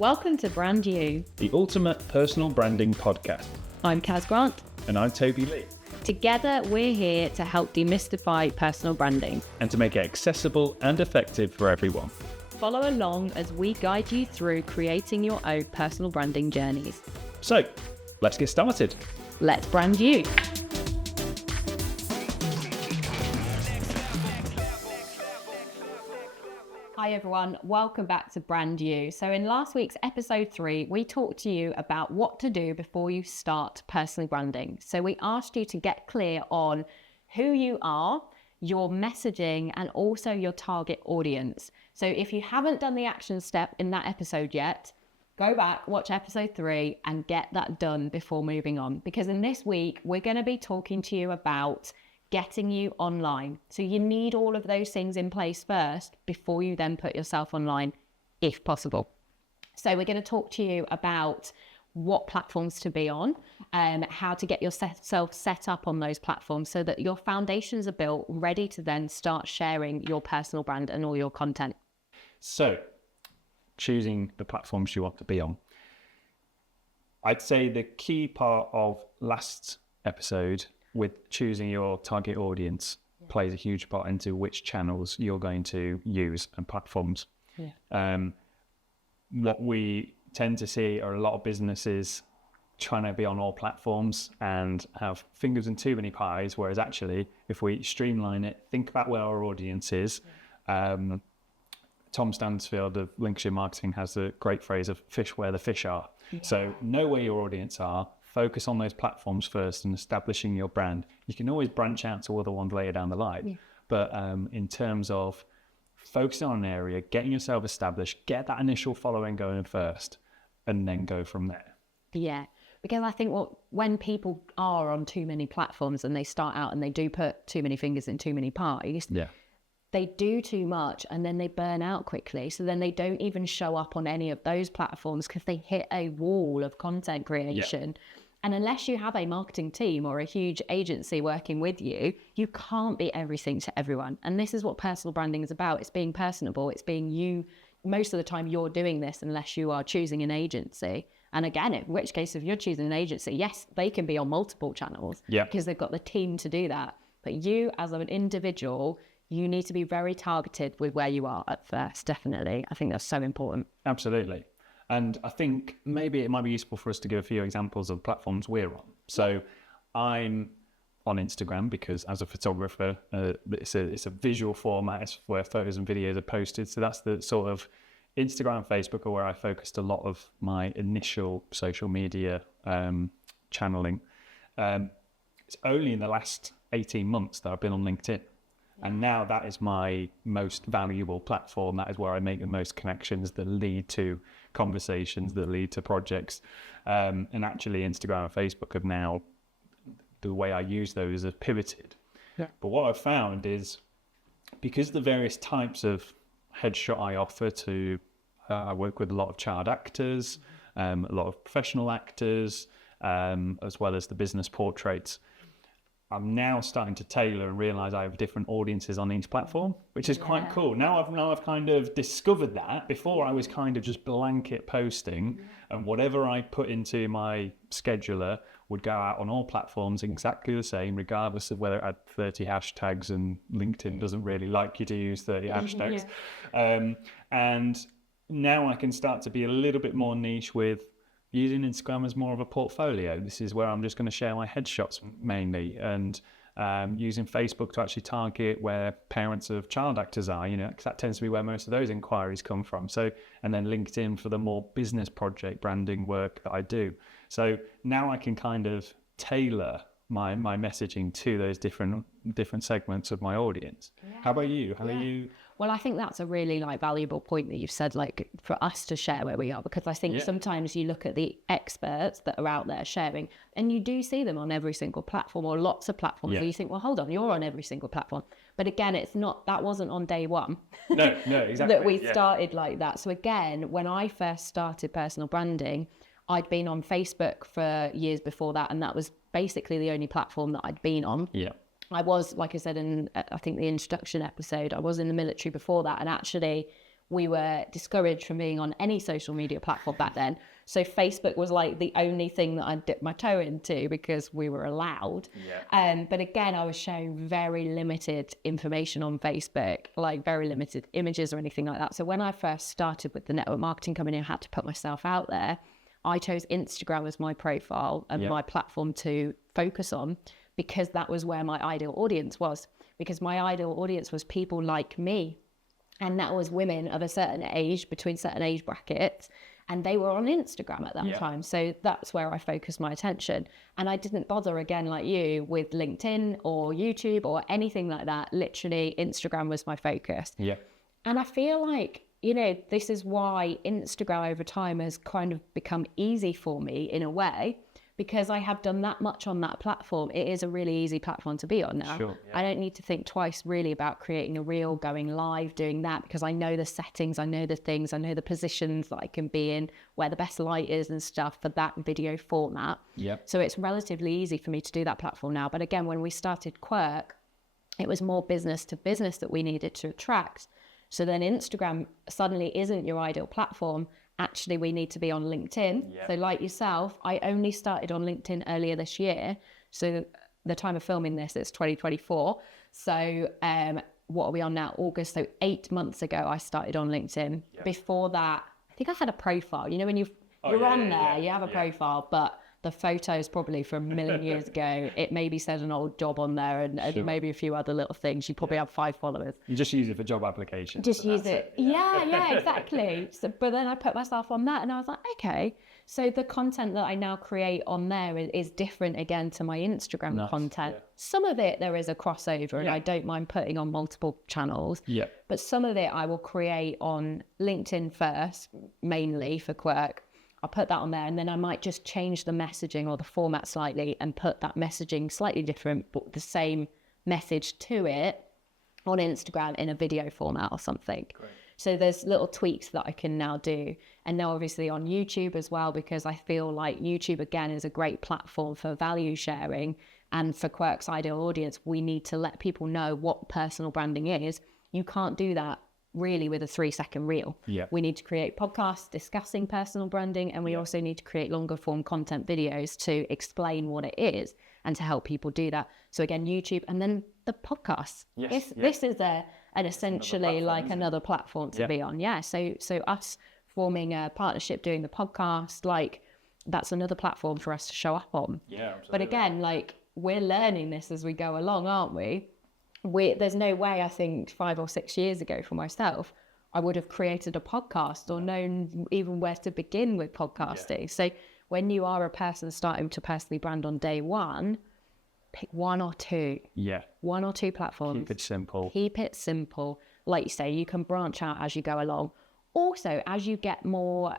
Welcome to Brand You, the ultimate personal branding podcast. I'm Kaz Grant. And I'm Toby Lee. Together, we're here to help demystify personal branding and to make it accessible and effective for everyone. Follow along as we guide you through creating your own personal branding journeys. So, let's get started. Let's brand you. Hi everyone, welcome back to Brand You. So in last week's episode 3, we talked to you about what to do before you start personal branding. So we asked you to get clear on who you are, your messaging, and also your target audience. So if you haven't done the action step in that episode yet, go back, watch episode 3 and get that done before moving on. Because in this week, we're going to be talking to you about getting you online. So you need all of those things in place first before you then put yourself online, if possible. So we're going to talk to you about what platforms to be on, how to get yourself set up on those platforms so that your foundations are built, ready to then start sharing your personal brand and all your content. So, choosing the platforms you want to be on. I'd say the key part of last episode with choosing your target audience plays a huge part into which channels you're going to use and platforms. What we tend to see are a lot of businesses trying to be on all platforms and have fingers in too many pies, whereas actually, if we streamline it, think about where our audience is. Tom Stansfield of Lincolnshire Marketing has the great phrase of fish where the fish are. So know where your audience are, focus on those platforms first and establishing your brand. You can always branch out to other ones later down the line. But in terms of focusing on an area, getting yourself established, get that initial following going first, and then go from there. Yeah, because I think when people are on too many platforms and they start out and they do put too many fingers in too many pies, they do too much and then they burn out quickly. So then they don't even show up on any of those platforms because they hit a wall of content creation. And unless you have a marketing team or a huge agency working with you, you can't be everything to everyone. And this is what personal branding is about. It's being personable. It's being you. Most of the time you're doing this unless you are choosing an agency. And again, in which case, if you're choosing an agency, yes, they can be on multiple channels because they've got the team to do that. But you as an individual, you need to be very targeted with where you are at first, definitely. I think that's so important. Absolutely. And I think maybe it might be useful for us to give a few examples of platforms we're on. So I'm on Instagram because as a photographer, it's a visual format. It's where photos and videos are posted. So that's the sort of Instagram and Facebook are where I focused a lot of my initial social media channeling. It's only in the last 18 months that I've been on LinkedIn. And now that is my most valuable platform. That is where I make the most connections that lead to conversations, that lead to projects. And actually Instagram and Facebook have now, the way I use those have pivoted. But what I've found is because the various types of headshot I offer to, I work with a lot of child actors, a lot of professional actors, as well as the business portraits. I'm now starting to tailor and realize I have different audiences on each platform, which is quite cool. Now I've kind of discovered that. Before I was kind of just blanket posting and whatever I put into my scheduler would go out on all platforms exactly the same, regardless of whether it had 30 hashtags and LinkedIn doesn't really like you to use 30 hashtags. And now I can start to be a little bit more niche with using Instagram as more of a portfolio. This is where I'm just going to share my headshots mainly, and using Facebook to actually target where parents of child actors are, because that tends to be where most of those inquiries come from. So, and then LinkedIn for the more business project branding work that I do. So now I can kind of tailor my messaging to those different segments of my audience. How about you? How are you? Well, I think that's a really valuable point that you've said, for us to share where we are, because I think sometimes you look at the experts that are out there sharing and you do see them on every single platform or lots of platforms. So you think, well, hold on, you're on every single platform. But again, that wasn't on day one. No, exactly. that we started like that. So again, when I first started personal branding, I'd been on Facebook for years before that, and that was basically the only platform that I'd been on. I was, like I said in, I think the introduction episode, I was in the military before that, and actually we were discouraged from being on any social media platform back then. So Facebook was like the only thing that I dipped my toe into because we were allowed. But again, I was showing very limited information on Facebook, like very limited images or anything like that. So when I first started with the network marketing company, I had to put myself out there. I chose Instagram as my profile and my platform to focus on because that was where my ideal audience was. Because my ideal audience was people like me. And that was women of a certain age, between certain age brackets. And they were on Instagram at that time. So that's where I focused my attention. And I didn't bother, again, like you, with LinkedIn or YouTube or anything like that. Literally, Instagram was my focus. And I feel like, you know, this is why Instagram over time has kind of become easy for me in a way, because I have done that much on that platform. It is a really easy platform to be on now. I don't need to think twice really about creating a reel, going live, doing that, because I know the settings, I know the things, I know the positions that I can be in, where the best light is and stuff for that video format. So it's relatively easy for me to do that platform now. But again, when we started Quirk, it was more business to business that we needed to attract. So then Instagram suddenly isn't your ideal platform. Actually, we need to be on LinkedIn. So like yourself, I only started on LinkedIn earlier this year. So the time of filming this, it's 2024. So what are we on now? August. So 8 months ago, I started on LinkedIn. Before that, I think I had a profile. You know, when you're on there, you have a profile, but the photos probably from a million years ago, it maybe said an old job on there and maybe a few other little things. You probably have 5 followers. You just use it for job applications. Just use it. Yeah, exactly. So, but then I put myself on that and I was like, okay. So the content that I now create on there is different again to my Instagram content. Some of it, there is a crossover and I don't mind putting on multiple channels. But some of it I will create on LinkedIn first, mainly for Quirk. I'll put that on there and then I might just change the messaging or the format slightly and put that messaging slightly different, but the same message to it on Instagram in a video format or something. So there's little tweaks that I can now do. And now obviously on YouTube as well, because I feel like YouTube again is a great platform for value sharing. And for Quirk's ideal audience, we need to let people know what personal branding is. You can't do that really with a 3-second reel. We need to create podcasts discussing personal branding, and we also need to create longer form content videos to explain what it is and to help people do that. So again, YouTube and then the podcast. This is an essentially like another platform to be on. So us forming a partnership doing the podcast, like that's another platform for us to show up on. But again, like we're learning this as we go along, aren't we? There's no way, I think 5 or 6 years ago for myself, I would have created a podcast or known even where to begin with podcasting. So when you are a person starting to personally brand on day one, pick 1 or 2. 1 or 2 platforms. Keep it simple. Like you say, you can branch out as you go along. Also, as you get more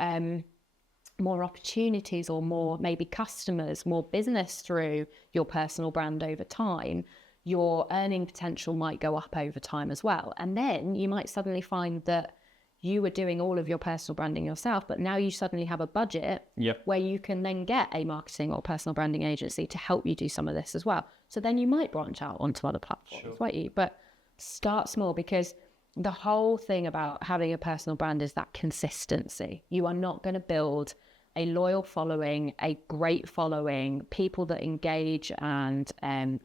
opportunities or more maybe customers, more business through your personal brand over time, your earning potential might go up over time as well. And then you might suddenly find that you were doing all of your personal branding yourself, but now you suddenly have a budget where you can then get a marketing or personal branding agency to help you do some of this as well. So then you might branch out onto other platforms, won't you? But start small, because the whole thing about having a personal brand is that consistency. You are not going to build a loyal following, a great following, people that engage and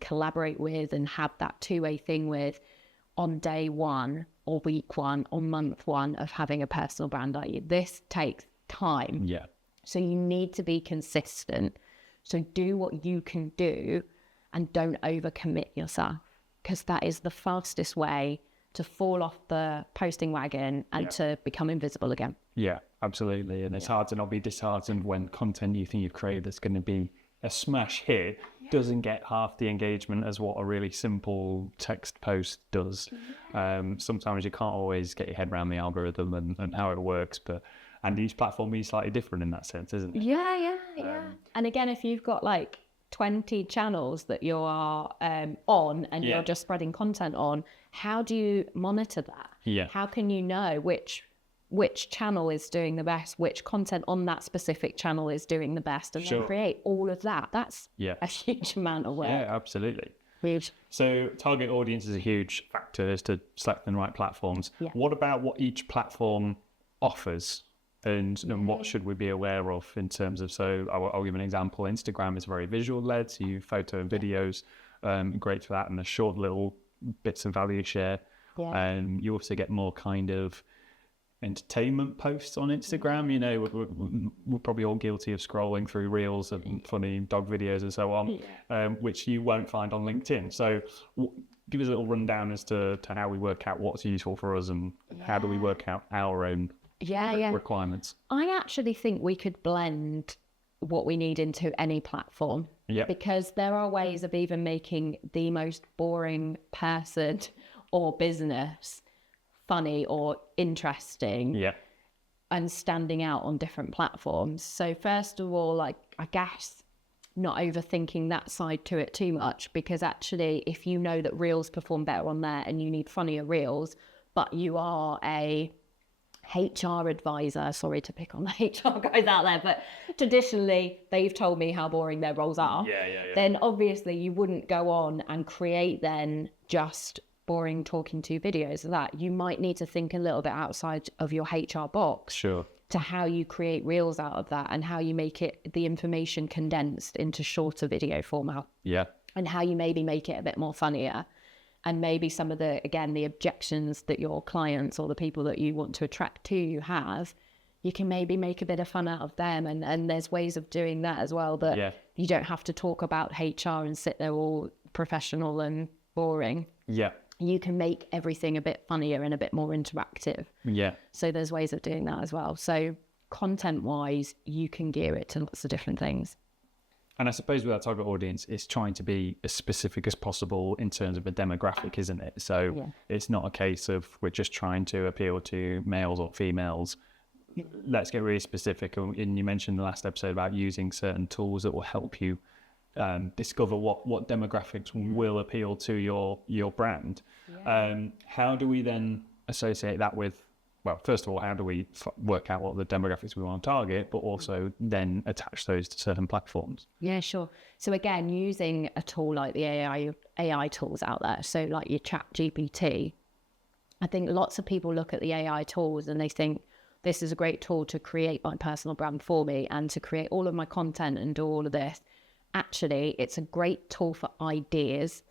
collaborate with and have that two-way thing with on day one or week one or month one of having a personal brand like you. This takes time. So you need to be consistent. So do what you can do and don't overcommit yourself, because that is the fastest way to fall off the posting wagon and to become invisible again. Absolutely. And it's hard to not be disheartened when content you think you've created that's going to be a smash hit doesn't get half the engagement as what a really simple text post does. Sometimes you can't always get your head around the algorithm and how it works, and each platform is slightly different in that sense, isn't it? And again, if you've got like 20 channels that you are on and you're just spreading content on, how do you monitor that? How can you know which channel is doing the best, which content on that specific channel is doing the best, and then create all of that? That's a huge amount of work. Absolutely. Huge. So target audience is a huge factor as to selecting the right platforms. Yeah. What about what each platform offers? And what should we be aware of in terms of, so I'll give an example. Instagram is very visual led, so you photo and videos, great for that, and the short little bits of value share. Yeah. And you also get more kind of entertainment posts on Instagram. You know, we're probably all guilty of scrolling through reels and funny dog videos and so on, which you won't find on LinkedIn. So give us a little rundown as to how we work out what's useful for us and how do we work out our own requirements. I actually think we could blend what we need into any platform. Because there are ways of even making the most boring person or business funny or interesting and standing out on different platforms. So first of all, like, I guess not overthinking that side to it too much, because actually if you know that reels perform better on there and you need funnier reels, but you are a HR advisor, sorry to pick on the HR guys out there, but traditionally they've told me how boring their roles are, then obviously you wouldn't go on and create then just boring talking to videos of that. You might need to think a little bit outside of your HR box to how you create reels out of that and how you make it, the information condensed into shorter video format. And how you maybe make it a bit more funnier. And maybe some of the, again, the objections that your clients or the people that you want to attract to you have, you can maybe make a bit of fun out of them. And there's ways of doing that as well, that you don't have to talk about HR and sit there all professional and boring. You can make everything a bit funnier and a bit more interactive. So there's ways of doing that as well. So content-wise, you can gear it to lots of different things. And I suppose with our target audience, it's trying to be as specific as possible in terms of a demographic, isn't it? So it's not a case of we're just trying to appeal to males or females. Let's get really specific. And you mentioned in the last episode about using certain tools that will help you discover what demographics will appeal to your brand. How do we then associate that with, well, first of all, how do we work out what the demographics we want to target, but also then attach those to certain platforms? Yeah, sure. So again, using a tool like the AI tools out there, so like your ChatGPT, I think lots of people look at the AI tools and they think this is a great tool to create my personal brand for me and to create all of my content and do all of this. Actually, it's a great tool for ideas,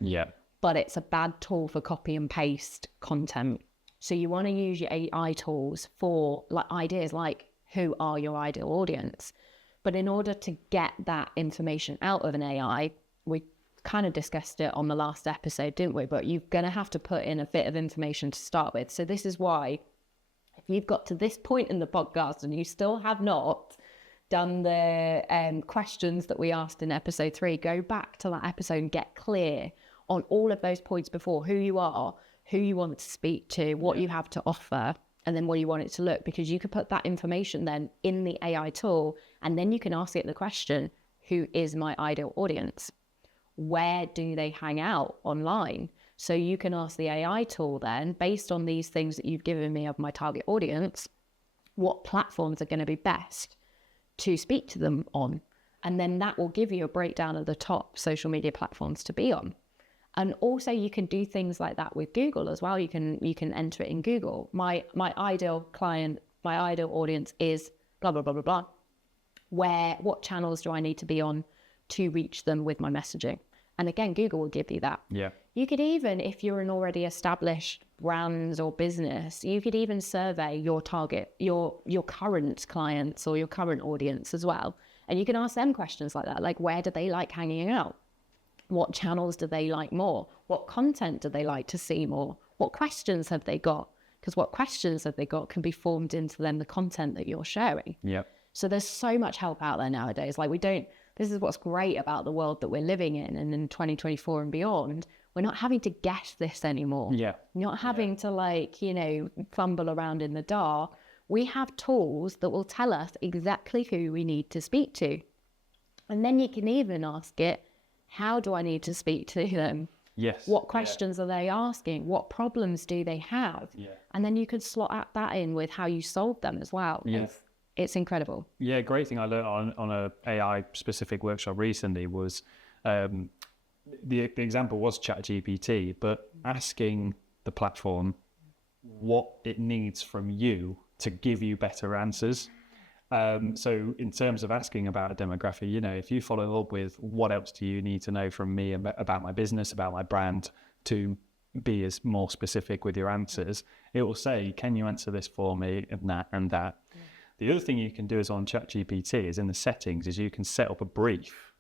but it's a bad tool for copy and paste content. So you want to use your AI tools for like ideas like who are your ideal audience. But in order to get that information out of an AI, we kind of discussed it on the last episode, didn't we? But you're going to have to put in a bit of information to start with. So this is why if you've got to this point in the podcast and you still have not done the questions that we asked in episode 3, go back to that episode and get clear on all of those points before: who you are, who you want to speak to, what you have to offer, and then what you want it to look. Because you could put that information then in the AI tool, and then you can ask it the question, who is my ideal audience? Where do they hang out online? So you can ask the AI tool then, based on these things that you've given me of my target audience, what platforms are going to be best to speak to them on? And then that will give you a breakdown of the top social media platforms to be on. And also you can do things like that with Google as well. You can enter it in Google. My ideal client, my ideal audience is blah, blah, blah, blah, blah. What channels do I need to be on to reach them with my messaging? And again, Google will give you that. You could even, if you're an already established brand or business, you could even survey your target, your current clients or your current audience as well. And you can ask them questions like that, like where do they like hanging out? What channels do they like more? What content do they like to see more? What questions have they got? Because what questions have they got can be formed into then the content that you're sharing. So there's so much help out there nowadays. Like this is what's great about the world that we're living in. And in 2024 and beyond, we're not having to guess this anymore. Not having to fumble around in the dark. We have tools that will tell us exactly who we need to speak to. And then you can even ask it, how do I need to speak to them? What questions are they asking? What problems do they have? And then you could slot that in with how you solve them as well. It's incredible. Great thing I learned on a AI specific workshop recently was the example was ChatGPT, but asking the platform what it needs from you to give you better answers. So in terms of asking about a demographic, you know, if you follow up with what else do you need to know from me about my business, about my brand, to be as more specific with your answers, it will say, can you answer this for me, and that and that. Yeah. The other thing you can do is on ChatGPT is in the settings is you can set up a brief.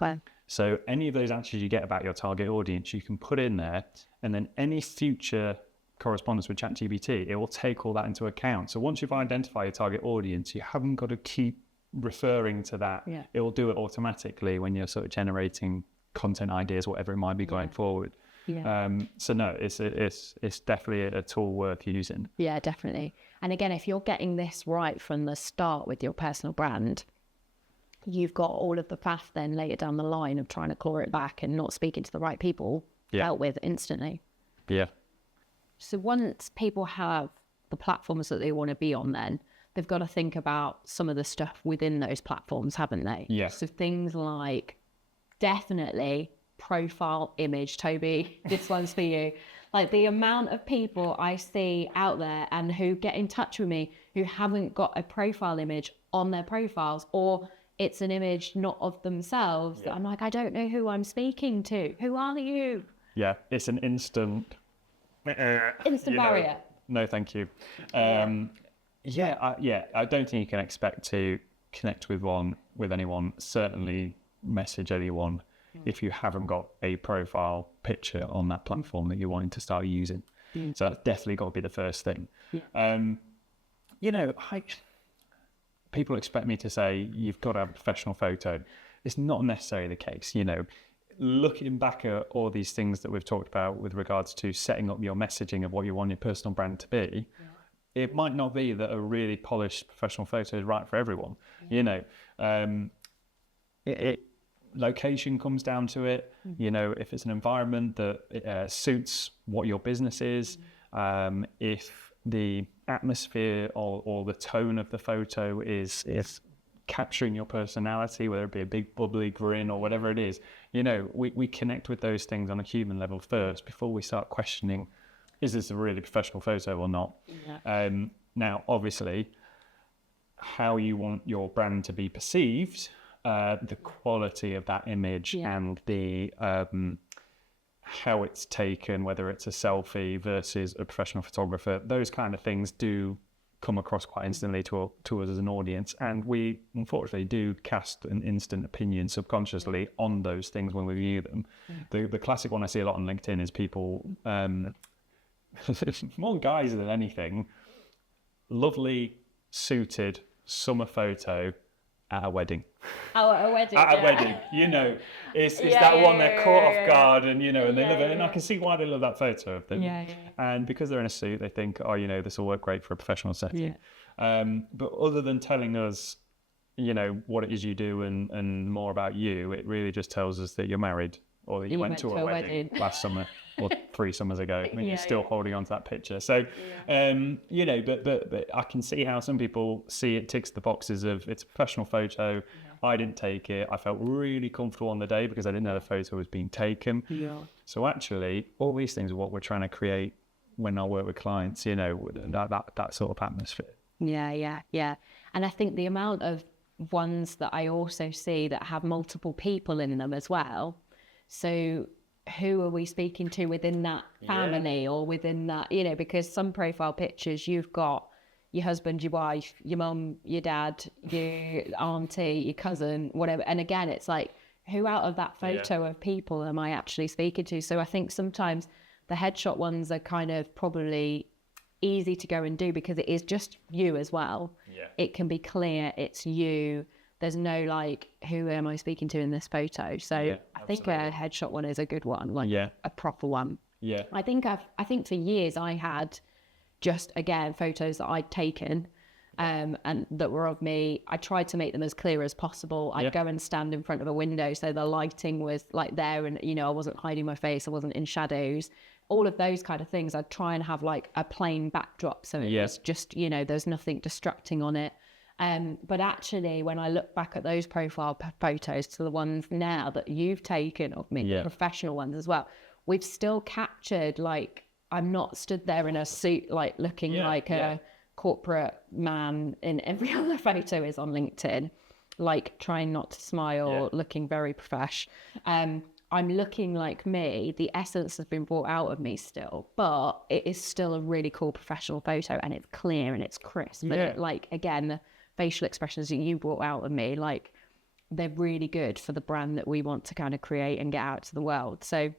Wow. So any of those answers you get about your target audience, you can put in there, and then any future correspondence with ChatGPT, it will take all that into account. So once you've identified your target audience, you haven't got to keep referring to that. Yeah. It will do it automatically when you're sort of generating content ideas, whatever it might be going forward. Yeah. So no, it's definitely a tool worth using. Yeah, definitely. And again, if you're getting this right from the start with your personal brand, you've got all of the path then later down the line of trying to claw it back and not speaking to the right people dealt with instantly. Yeah. So once people have the platforms that they want to be on, then they've got to think about some of the stuff within those platforms, haven't they? Yeah. So things like definitely profile image. Toby, this one's for you. Like the amount of people I see out there and who get in touch with me who haven't got a profile image on their profiles, or it's an image not of themselves. That I'm like, I don't know who I'm speaking to. Who are you? Yeah, it's an instant barrier. No, thank you. I don't think you can expect to connect with anyone, certainly message anyone, if you haven't got a profile picture on that platform that you're wanting to start using. So that's definitely got to be the first thing. People expect me to say you've got to have a professional photo. It's not necessarily the case. You know, looking back at all these things that we've talked about with regards to setting up your messaging of what you want your personal brand to be, it might not be that a really polished professional photo is right for everyone. You know, location comes down to it. You know, if it's an environment that suits what your business is, if the atmosphere or the tone of the photo is capturing your personality, whether it be a big bubbly grin or whatever it is, you know, we connect with those things on a human level first before we start questioning, is this a really professional photo or not? Now, obviously, how you want your brand to be perceived, the quality of that image and the how it's taken, whether it's a selfie versus a professional photographer, those kind of things do come across quite instantly to us as an audience. And we, unfortunately, do cast an instant opinion subconsciously on those things when we view them. The classic one I see a lot on LinkedIn is people, more guys than anything, lovely, suited summer photo at a wedding. Oh, at a wedding. At a wedding, you know, it's that one they're caught off guard, and you know, and they love it, and I can see why they love that photo of them. And because they're in a suit, they think, oh, you know, this will work great for a professional setting. But other than telling us, you know, what it is you do and more about you, it really just tells us that you're married or that you went to a wedding last summer or 3 summers ago. I mean, you're still holding on to that picture. So, you know, but I can see how some people see it ticks the boxes of it's a professional photo. I didn't take it. I felt really comfortable on the day because I didn't know the photo was being taken. So actually, all these things are what we're trying to create when I work with clients, you know, that sort of atmosphere. And I think the amount of ones that I also see that have multiple people in them as well. So who are we speaking to within that family or within that, you know, because some profile pictures you've got your husband, your wife, your mum, your dad, your auntie, your cousin, whatever. And again, it's like, who out of that photo of people am I actually speaking to? So I think sometimes the headshot ones are kind of probably easy to go and do because it is just you as well. It can be clear it's you. There's no like, who am I speaking to in this photo? So I think a headshot one is a good one, like a proper one. I think for years I had just, again, photos that I'd taken and that were of me. I tried to make them as clear as possible. I'd go and stand in front of a window so the lighting was like there and, you know, I wasn't hiding my face. I wasn't in shadows. All of those kind of things. I'd try and have like a plain backdrop so it was just, you know, there's nothing distracting on it. But actually, when I look back at those profile photos to the ones now that you've taken of me, the professional ones as well, we've still captured, like, I'm not stood there in a suit, like looking like a corporate man in every other photo is on LinkedIn, like trying not to smile, looking very profesh. I'm looking like me. The essence has been brought out of me still, but it is still a really cool professional photo, and it's clear and it's crisp. Yeah. But like, again, the facial expressions that you brought out of me, like, they're really good for the brand that we want to kind of create and get out to the world. So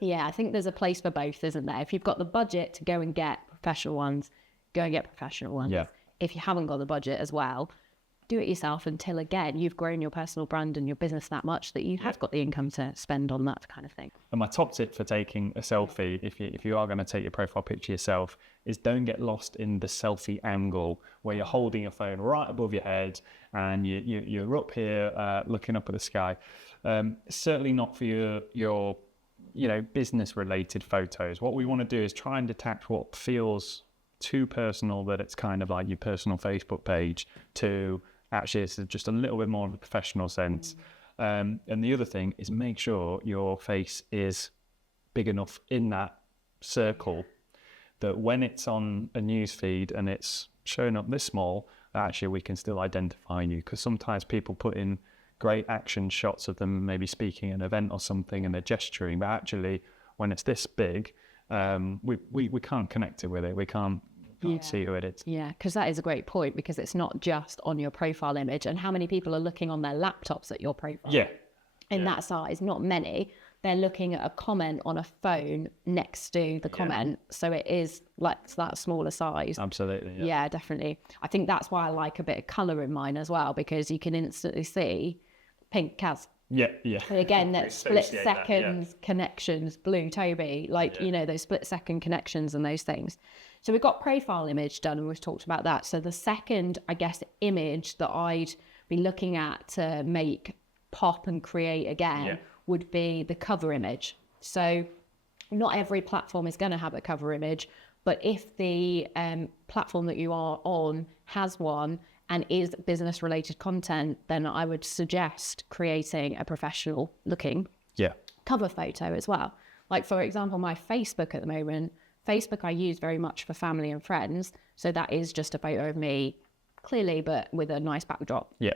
yeah, I think there's a place for both, isn't there? If you've got the budget to go and get professional ones, go and get professional ones. Yeah. If you haven't got the budget as well, do it yourself until, again, you've grown your personal brand and your business that much that you have got the income to spend on that kind of thing. And my top tip for taking a selfie, if you are going to take your profile picture yourself, is don't get lost in the selfie angle where you're holding your phone right above your head and you're up here looking up at the sky. Certainly not for your business related photos. What we want to do is try and detach what feels too personal, that it's kind of like your personal Facebook page, to actually it's just a little bit more of a professional sense. And the other thing is make sure your face is big enough in that circle that when it's on a news feed and it's showing up this small, actually we can still identify you, because sometimes people put in great action shots of them maybe speaking at an event or something and they're gesturing, but actually when it's this big, we can't connect it with it. We can't see who it is. Yeah, because that is a great point, because it's not just on your profile image. And how many people are looking on their laptops at your profile? In that size, not many. They're looking at a comment on a phone next to the comment. So it is like that smaller size. Absolutely. Yeah, definitely. I think that's why I like a bit of colour in mine as well, because you can instantly see pink Kaz. Yeah. And again, that split seconds connections, blue Toby, like, those split second connections and those things. So we've got profile image done and we've talked about that. So the second, I guess, image that I'd be looking at to make pop and create again would be the cover image. So not every platform is going to have a cover image, but if the platform that you are on has one and is business related content, then I would suggest creating a professional looking cover photo as well. Like, for example, my Facebook at the moment, Facebook I use very much for family and friends. So that is just a photo of me, clearly, but with a nice backdrop. Yeah.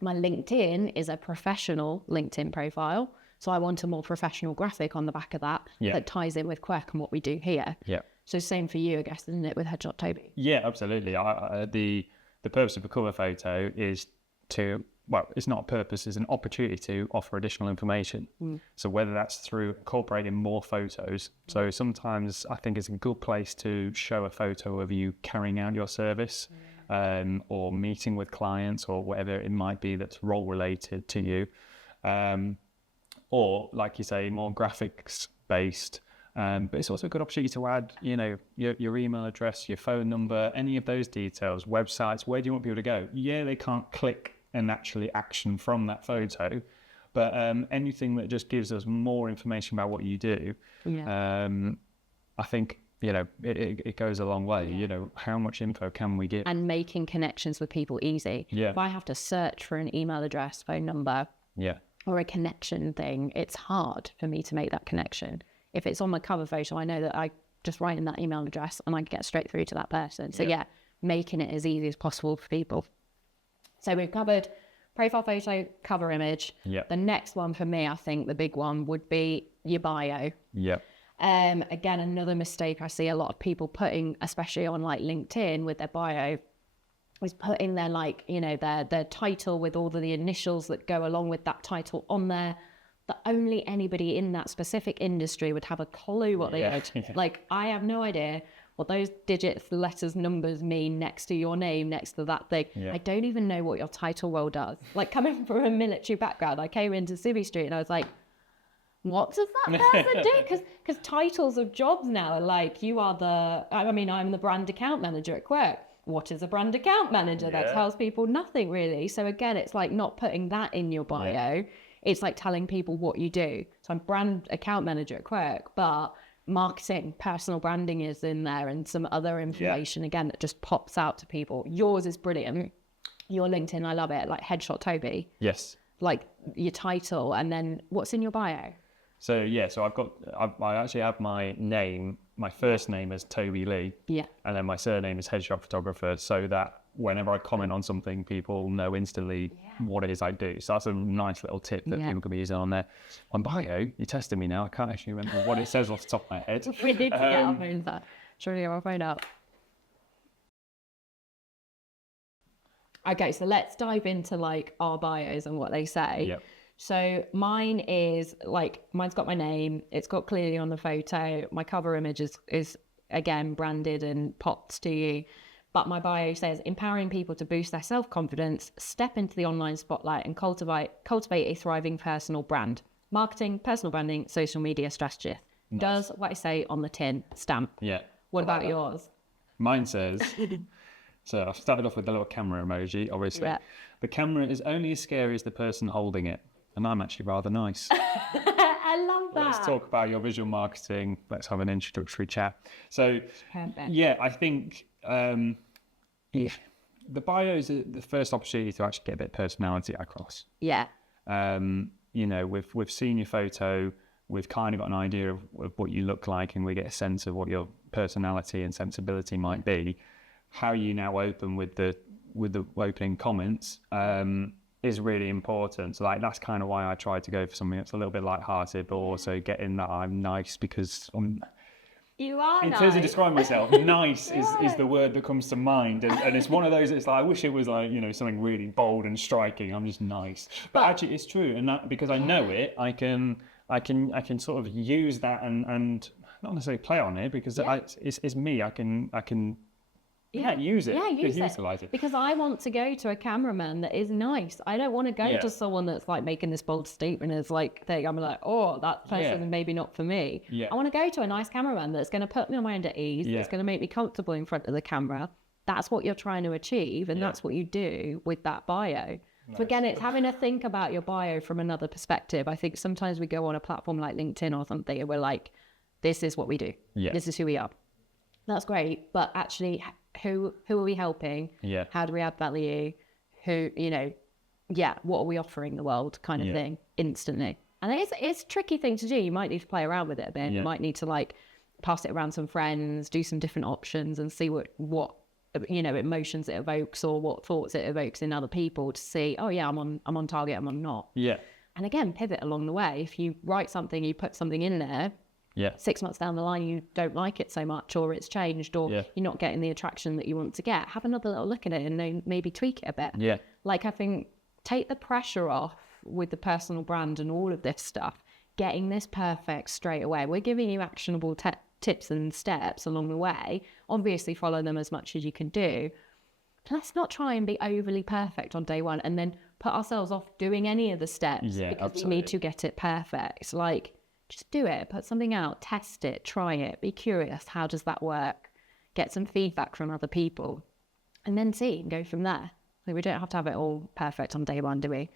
My LinkedIn is a professional LinkedIn profile. So I want a more professional graphic on the back of that that ties in with Quirk and what we do here. Yeah. So same for you, I guess, isn't it, with Headshot Toby? Yeah, absolutely. The purpose of a cover photo is to, well, it's not a purpose, it's an opportunity to offer additional information. So whether that's through incorporating more photos. So sometimes I think it's a good place to show a photo of you carrying out your service or meeting with clients or whatever it might be that's role related to you. Or, like you say, more graphics based. But it's also a good opportunity to add, your email address, your phone number, any of those details, websites. Where do you want people to go? Yeah, they can't click and actually action from that photo, but anything that just gives us more information about what you do, I think, it goes a long way. How much info can we give? And making connections with people easy. Yeah. If I have to search for an email address, phone number, or a connection thing, it's hard for me to make that connection. If it's on my cover photo, I know that I just write in that email address and I get straight through to that person. So making it as easy as possible for people. So we've covered profile photo, cover image. The next one for me, I think the big one would be your bio. Again, another mistake I see a lot of people putting, especially on like LinkedIn with their bio, is putting their their title with all of the initials that go along with that title on there. That only anybody in that specific industry would have a clue what they are. Like, I have no idea what those digits, letters, numbers mean next to your name, next to that thing. I don't even know what your title role does. Like, coming from a military background, I came into Civvy Street and I was like, what does that person do? Because titles of jobs now are like, I'm the brand account manager at Quirk. What is a brand account manager? That tells people nothing really. So again, it's like not putting that in your bio. It's like telling people what you do. So I'm brand account manager at Quirk, but marketing, personal branding is in there and some other information, again, that just pops out to people. Yours is brilliant. your LinkedIn, I love it, like Headshot Toby, Yes. like your title, and then what's in your bio? So yeah, so I actually have my name, my first name is Toby Lee, Yeah. and then my surname is Headshot Photographer, so that whenever I comment on something, people know instantly what it is I do. So that's a nice little tip that people can be using on there. On bio, you're testing me now. I can't actually remember what it says off the top of my head. We need to get our phones out. Should we get our phone out? Okay, so let's dive into like our bios and what they say. Yep. So mine is like, mine's got my name, it's got clearly on the photo, my cover image is again branded and pops to you. But my bio says empowering people to boost their self-confidence, step into the online spotlight and cultivate a thriving personal brand. Marketing, personal branding, social media strategist. Nice. Does what I say on the tin, stamp. Yeah. What about yours? Mine says, so I've started off with the little camera emoji, obviously. Yeah. The camera is only as scary as the person holding it. And I'm actually rather nice. I love that. Let's talk about your visual marketing. Let's have an introductory chat. So, Perfect. yeah, I think the bio is the first opportunity to actually get a bit of personality across. Yeah. You know, we've seen your photo, we've kind of got an idea of what you look like, and we get a sense of what your personality and sensibility might be. How you now open with the opening comments is really important. So like that's kind of why I tried to go for something that's a little bit lighthearted, but also getting that I'm nice, because You are in nice. terms of describing myself, nice is the word that comes to mind, and it's one of those. It's like I wish it was like, you know, something really bold and striking. I'm just nice, but actually it's true, and that because I know it, I can sort of use that and not necessarily play on it, because it's me. I can use it. Yeah, utilize it. Because I want to go to a cameraman that is nice. I don't want to go to someone that's like making this bold statement as like thing. I'm like, oh, that person is maybe not for me. Yeah. I want to go to a nice cameraman that's going to put my mind at ease, that's going to make me comfortable in front of the camera. That's what you're trying to achieve, and that's what you do with that bio. Nice. So again, it's having to think about your bio from another perspective. I think sometimes we go on a platform like LinkedIn or something and we're like, this is what we do. Yeah. This is who we are. That's great, but actually, who are we helping? Yeah. How do we add value? Who, you know, what are we offering the world kind of thing instantly? And it's a tricky thing to do. You might need to play around with it a bit. You might need to like pass it around some friends, do some different options and see what you know, emotions it evokes or what thoughts it evokes in other people to see, oh yeah, I'm on target, I'm not. Yeah. And again, pivot along the way. If you write something, you put something in there, 6 months down the line, you don't like it so much, or it's changed, or you're not getting the attraction that you want to get, have another little look at it and then maybe tweak it a bit. Yeah. Like I think take the pressure off with the personal brand and all of this stuff, getting this perfect straight away. We're giving you actionable tips and steps along the way. Obviously follow them as much as you can do. Let's not try and be overly perfect on day one and then put ourselves off doing any of the steps because we need to get it perfect. Like, just do it, put something out, test it, try it, be curious. How does that work? Get some feedback from other people and then see and go from there. Like, we don't have to have it all perfect on day one, do we?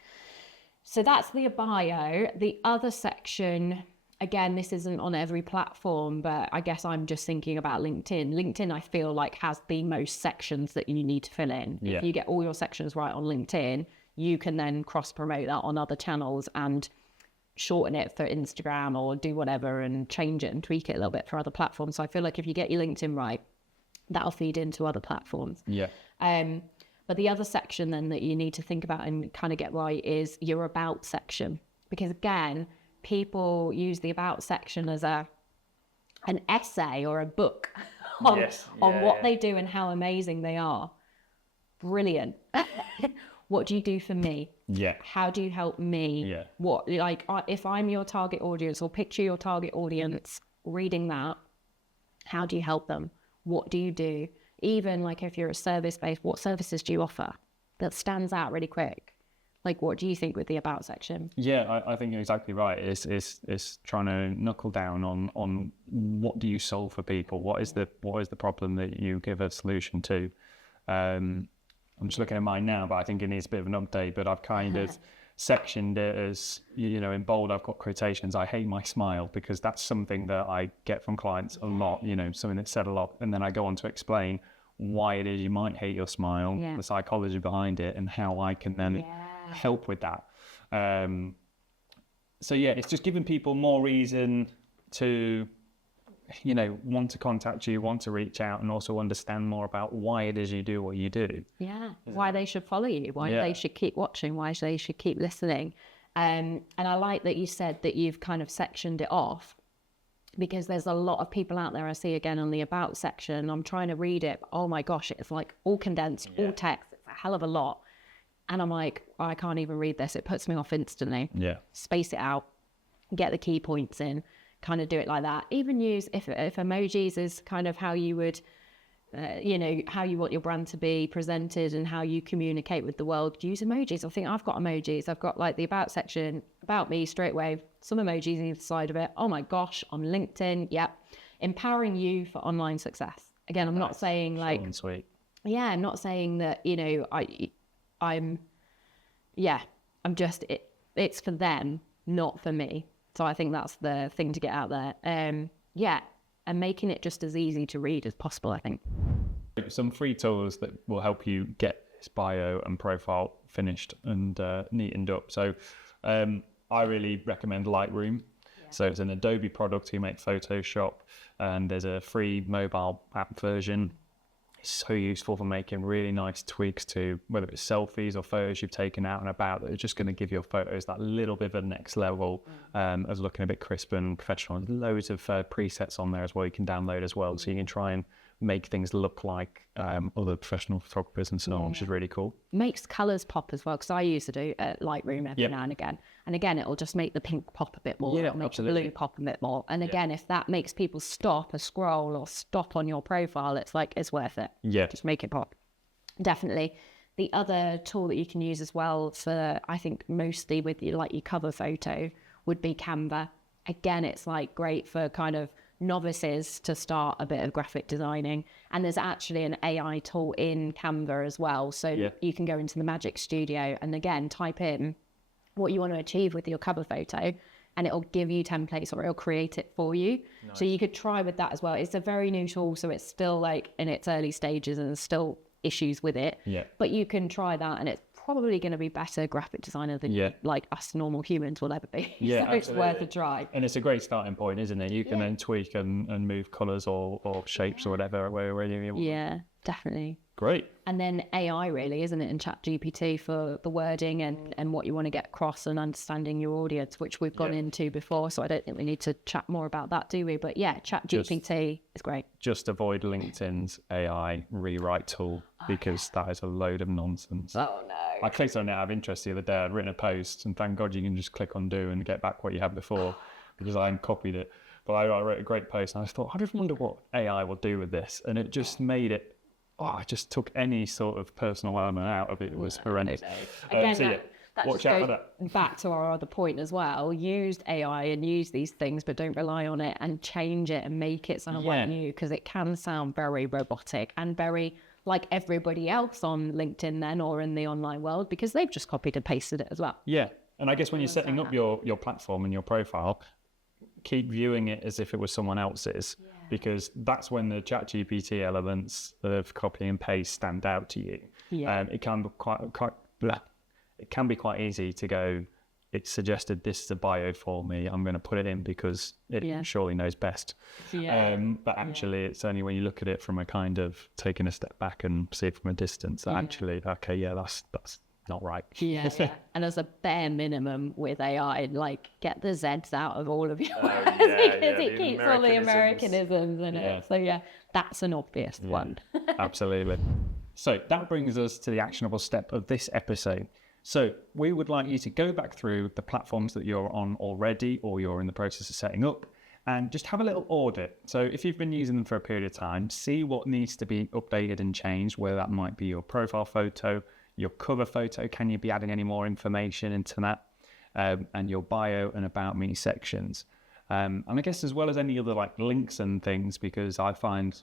So that's the bio. The other section, again, this isn't on every platform, but I guess I'm just thinking about LinkedIn. LinkedIn, I feel like, has the most sections that you need to fill in. If you get all your sections right on LinkedIn, you can then cross-promote that on other channels and shorten it for Instagram or do whatever and change it and tweak it a little bit for other platforms. So I feel like if you get your LinkedIn right, that'll feed into other platforms. Yeah. But the other section then that you need to think about and kind of get right is your about section. Because again, people use the about section as an essay or a book on what they do and how amazing they are. Brilliant. What do you do for me? Yeah. How do you help me? Yeah. What, like, if I'm your target audience, or picture your target audience reading that, how do you help them? What do you do? Even like if you're a service-based, what services do you offer that stands out really quick? Like, what do you think with the about section? Yeah, I think you're exactly right. It's trying to knuckle down on what do you solve for people? What is the problem that you give a solution to? I'm just looking at mine now, but I think it needs a bit of an update. But I've kind of sectioned it as, you know, in bold, I've got quotations. I hate my smile, because that's something that I get from clients a lot, you know, something that's said a lot. And then I go on to explain why it is you might hate your smile, Yeah. the psychology behind it, and how I can then help with that. So yeah, it's just giving people more reason to, want to contact you, want to reach out, and also understand more about why it is you do what you do. Yeah, why they should follow you, why they should keep watching, why they should keep listening. And I like that you said that you've kind of sectioned it off, because there's a lot of people out there I see again on the about section. I'm trying to read it. Oh my gosh, it's like all condensed, all text. It's a hell of a lot. And I'm like, I can't even read this. It puts me off instantly. Yeah. Space it out, get the key points in, kind of do it like that. Even use, if emojis is kind of how you would, how you want your brand to be presented and how you communicate with the world, use emojis. I think I've got emojis. I've got like the about section, about me straight away, some emojis on either side of it. Oh my gosh, on LinkedIn. Yep. Empowering you for online success. Again, I'm not saying like, Short and sweet. yeah, I'm not saying that, I'm just, it's for them, not for me. So I think that's the thing to get out there. And making it just as easy to read as possible, I think. Some free tools that will help you get this bio and profile finished and neatened up. So I really recommend Lightroom. So it's an Adobe product who make Photoshop, and there's a free mobile app version. It's so useful for making really nice tweaks to whether it's selfies or photos you've taken out and about that are just going to give your photos that little bit of a next level of looking a bit crisp and professional. And loads of presets on there as well you can download as well, so you can try and make things look like other professional photographers and so on, which is really cool. Makes colours pop as well, because I used to do Lightroom every now and again. And again, it'll just make the pink pop a bit more. Yeah, it'll make absolutely. the blue pop a bit more. And again, if that makes people stop a scroll or stop on your profile, it's like, it's worth it. Yeah. Just make it pop. Definitely. The other tool that you can use as well for, I think, mostly with your cover photo would be Canva. Again, it's like great for kind of novices to start a bit of graphic designing. And there's actually an AI tool in Canva as well. So you can go into the Magic Studio and again, type in what you want to achieve with your cover photo, and it'll give you templates or it'll create it for you. Nice. So you could try with that as well. It's a very new tool, so it's still like in its early stages and there's still issues with it. Yeah. But you can try that, and it's probably going to be better graphic designer than like us normal humans will ever be. Yeah, so it's worth a try. And it's a great starting point, isn't it? You can then tweak and move colours or shapes or whatever where you want. Yeah, definitely. Great. And then AI really, isn't it, in ChatGPT for the wording and what you want to get across and understanding your audience, which we've gone into before. So I don't think we need to chat more about that, do we? But yeah, ChatGPT is great. Just avoid LinkedIn's AI rewrite tool because that is a load of nonsense. Oh no. I clicked on it out of interest the other day. I'd written a post, and thank God you can just click undo and get back what you had before because I hadn't copied it. But I wrote a great post and I thought, I just wonder what AI will do with this. And it just made it, I just took any sort of personal element out of it. It was horrendous. Again, that just goes back to our other point as well. Use AI and use these things, but don't rely on it, and change it and make it sound like you, because it can sound very robotic and very like everybody else on LinkedIn then or in the online world, because they've just copied and pasted it as well. Yeah. And I guess when you're setting up your platform and your profile, keep viewing it as if it was someone else's, because that's when the ChatGPT elements of copy and paste stand out to you. Yeah. It can be quite easy to go, it suggested this is a bio for me, I'm going to put it in because it surely knows best. But actually it's only when you look at it from a kind of taking a step back and see it from a distance that actually, that's not right. And as a bare minimum with AI, like get the Z's out of all of your words because it keeps all the Americanisms in it. So that's an obvious one. Absolutely. So that brings us to the actionable step of this episode. So we would like you to go back through the platforms that you're on already or you're in the process of setting up and just have a little audit. So if you've been using them for a period of time, see what needs to be updated and changed, whether that might be your profile photo, your cover photo, can you be adding any more information into that, and your bio and about me sections. And I guess as well as any other like links and things, because I find,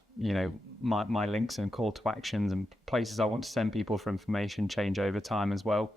my links and call to actions and places I want to send people for information change over time as well.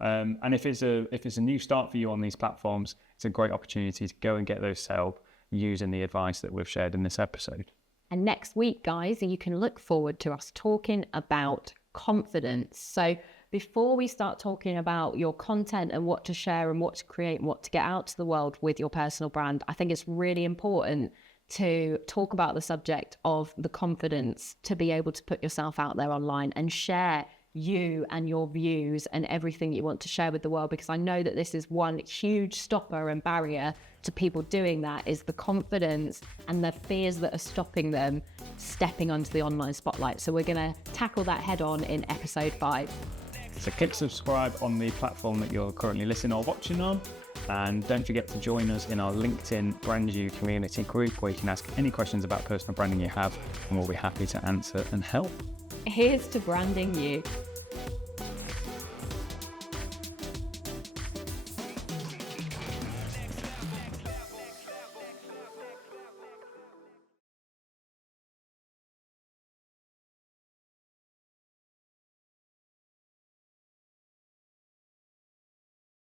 And if it's a new start for you on these platforms, it's a great opportunity to go and get those set up using the advice that we've shared in this episode. And next week, guys, you can look forward to us talking about confidence. So before we start talking about your content and what to share and what to create and what to get out to the world with your personal brand, I think it's really important to talk about the subject of the confidence to be able to put yourself out there online and share you and your views and everything you want to share with the world, because I know that this is one huge stopper and barrier to people doing that, is the confidence and the fears that are stopping them stepping onto the online spotlight. So we're going to tackle that head on in episode 5. So click subscribe on the platform that you're currently listening or watching on. And don't forget to join us in our LinkedIn Brand You community group, where you can ask any questions about personal branding you have, and we'll be happy to answer and help. Here's to branding you.